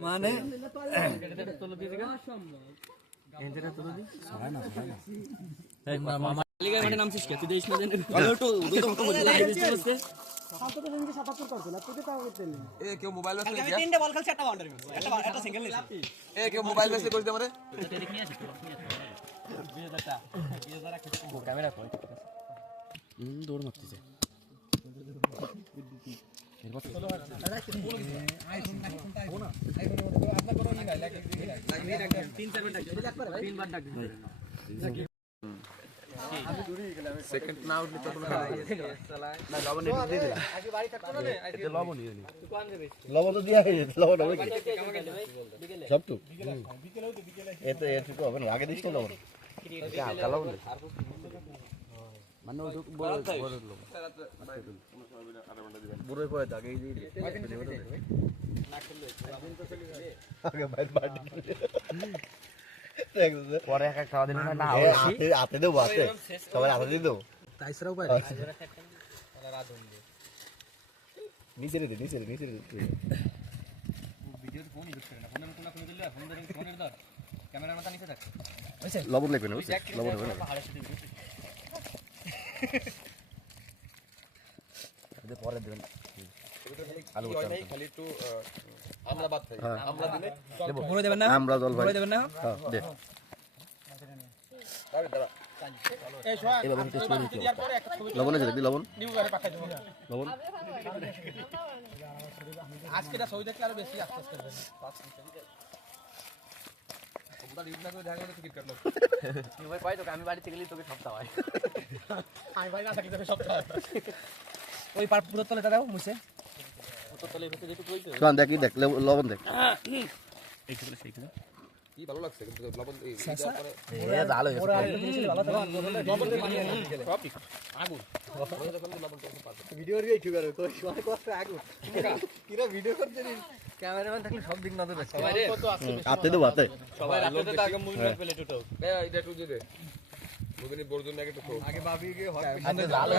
মানে কেউ মোবাইল ব্যস্ত করে দিতে ক্যামেরা দৌড় মারতেছে সেকেন্ড না উঠলে তো কোনো লবণ তো দিয়া হয়ে যেত লবণ হবে সবটুক এতে এটুকু হবে না আগে দিস তো লবণ হালকা লবণ মানে বুড়োই পরে থাকে এই পরে এক খাওয়া দিন না হাতে দেবো হাতে সবাই হাতে দিয়ে দেবো নিচে রে নিচে রে নিচে রে লবণ লাগবে না লবণ হবে না পরে দেবেন আলু খালি একটু আমরা বাদ খাই আমরা দিলে ভরে দেবেন না আমরা জল ভরে দেবেন না হ্যাঁ দে দাঁড়া এই শোয়া এই লবণ টেস্ট করে নিতে লবণ আছে দেখি লবণ লবণ আজকেটা সই দেখলে আরো বেশি আস্তে আস্তে হবে 5 মিনিট ওটা রিড না করে দেখা গেল টিকিট কাটলো তুই ভাই পাই তো আমি বাড়িতে গেলি তোকে সপ্তাহ হয় আমি ভাই না থাকি তোকে সপ্তাহ হয় ওই পার পুরো তলেটা দাও মুছে পুরো তলে ভেতরে যেটুকু রইছে শোন দেখি দেখ লবণ দেখ এইটুকু সেইটুকু কি ভালো লাগছে কিন্তু লবণ এই পরে এ ভালো হয়েছে ভালো তো লবণ দিয়ে পানি গেলে টপিক আগুন লবণ তো পারবে ভিডিও রে ঠিক করে কই সময় কষ্ট আগুন কিরা ভিডিও করতে দিন ক্যামেরাম্যান থাকলে সব দিক নজর রাখে সবাই কত আছে হাতে দাও হাতে সবাই রাতে তো আগে মুভি মেরে পেলে টুটো এটা টু দে মুভিনি বর্জন আগে টুটো আগে ভাবি গে হয় আগে ভালো